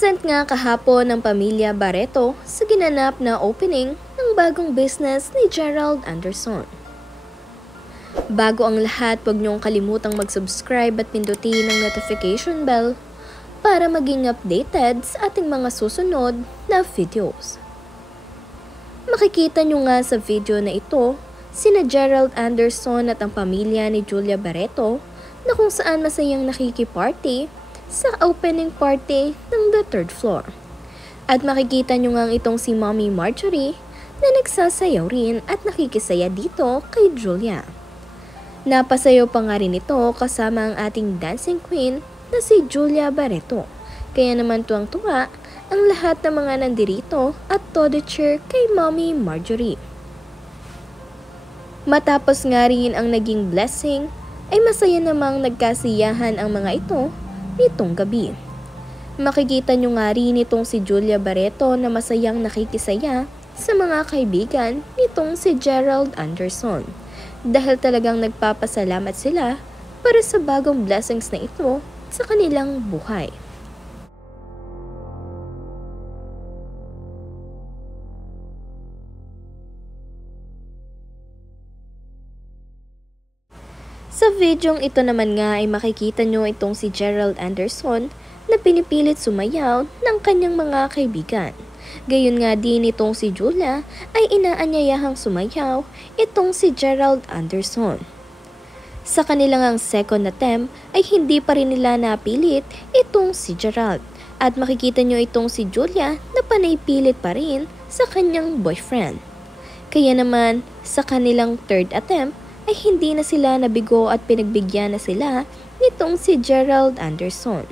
Present nga kahapon ng pamilya Barreto sa ginanap na opening ng bagong business ni Gerald Anderson. Bago ang lahat, huwag niyong kalimutang mag-subscribe at pindutin ang notification bell para maging updated sa ating mga susunod na videos. Makikita niyo nga sa video na ito sina Gerald Anderson at ang pamilya ni Julia Barreto na kung saan masayang nakikiparty sa opening party ng the third floor. At makikita nyo nga itong si Mommy Marjorie na nagsasayaw rin at nakikisaya dito kay Julia. Napasayaw pa nga rin ito kasama ang ating dancing queen na si Julia Barreto. Kaya naman tuwang-tuwa ang lahat ng mga nandirito at todo cheer kay Mommy Marjorie. Matapos nga rin ang naging blessing, ay masaya namang nagkasiyahan ang mga ito nitong gabi. Makikita nyo nga rin itong si Julia Barreto na masayang nakikisaya sa mga kaibigan nitong si Gerald Anderson dahil talagang nagpapasalamat sila para sa bagong blessings na ito sa kanilang buhay. Sa videong ito naman nga ay makikita nyo itong si Gerald Anderson na pinipilit sumayaw ng kanyang mga kaibigan. Gayon nga din itong si Julia ay inaanyayahang sumayaw itong si Gerald Anderson. Sa kanilang second attempt ay hindi pa rin nila napilit itong si Gerald. At makikita nyo itong si Julia na panay pilit pa rin sa kanyang boyfriend. Kaya naman sa kanilang third attempt ay hindi na sila nabigo at pinagbigyan na sila nitong si Gerald Anderson.